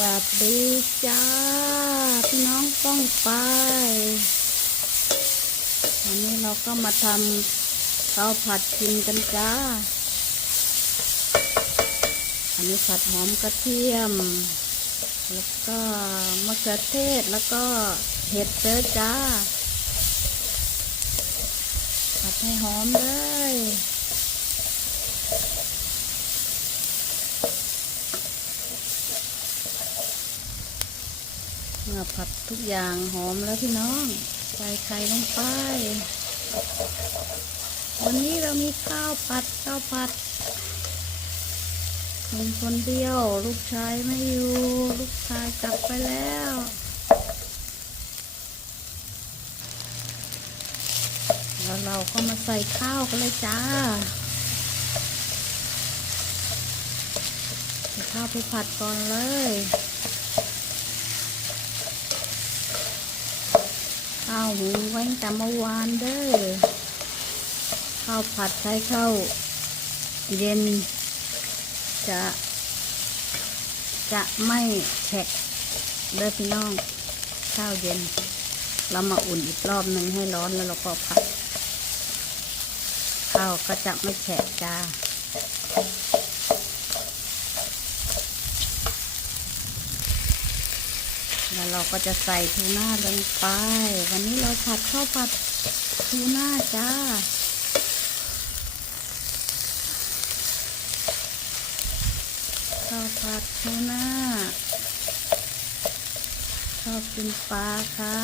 วัสดีจ้า พี่น้องป้องไปวันนี้เราก็มาทำข้าวผัดกินกันจ้า อันนี้ผัดหอมกระเทียม แล้วก็มะเขือเทศแล้วก็เห็ดเด้อจ้า ผัดให้หอมเลย เมื่อผัดทุกอย่างหอมแล้วพี่น้องใส่ไข่ลงไป วันนี้เรามีข้าวผัดข้าวผัดมีคนเดียว ลูกชายไม่อยู่ ลูกชายกลับไปแล้วแล้วเราก็มาใส่ข้าวกันเลยจ้าข้าวไปผัดก่อนเลย ข้าวหุงไว้ตั้งแต่เมื่อวานเด้อข้าวผัดใช้ข้าวเย็น จะ จะไม่แฉะเด้อพี่น้องข้าวเย็น เรามาอุ่นอีกรอบหนึ่งให้ร้อนแล้วเราก็ผัดข้าวก็จะไม่แฉะจ้า แล้วเราก็จะใส่ทูน่าลงไป วันนี้เราผัดข้าวผัดทูน่าจ้า ข้าวผัดทูน่าชอบกินปลาค่ะ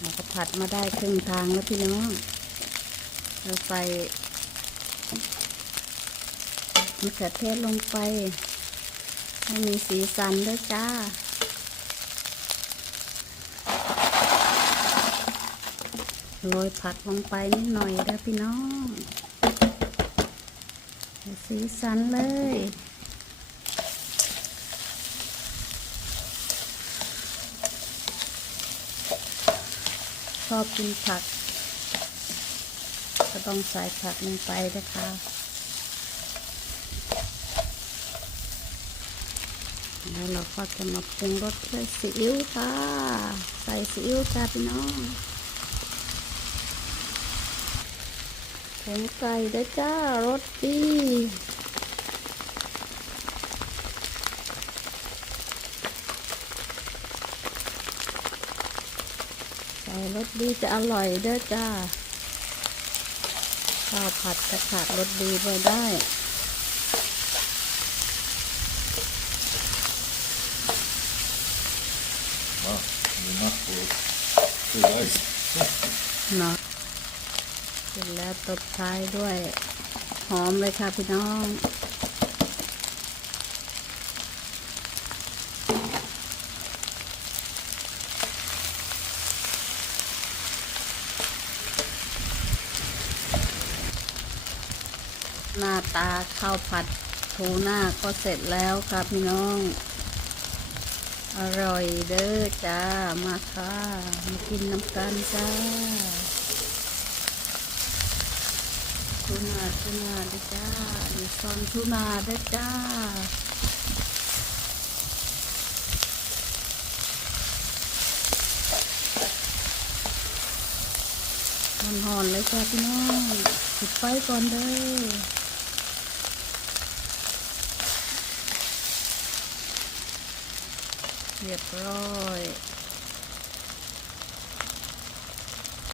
เราก็ผัดมาได้ครึ่งทางแล้วพี่น้อง เราใส่มะเขือเทศลงไป ให้มีสีสันด้วยจ้า โรยผักลงไปนิดหน่อยแล้พี่น้องให้สีสันเลย ชอบกินผัก ก็ต้องใส่ผักลงไปนะคะแล้วเราก็จะมาปรุงรสด้วยซีอิ๊วค่ะ ใส่ซีอิ๊วจ้าพี่น้องผงไก่ด้วยจ้ารสดี ส่รสดีจะอร่อยเด้อจ้า ข้าวผัดจะขาดรสดีไปได้เนาะเสร็จแล้วตบท้ายด้วย หอมเลยค่ะพี่น้อง หน้าตาข้าวผัดทูน่าก็เสร็จแล้วค่ะพี่น้อง อร่อยเด้อจ้า มาค่ะมากินน้ำกันจ้าทูน่าทูน่าเด้อจ้ามีซอนทูน่าเด้อจ้าหอนๆเลยจ้าพี่น้องปิดไฟก่อนเด้อ เรียบร้อย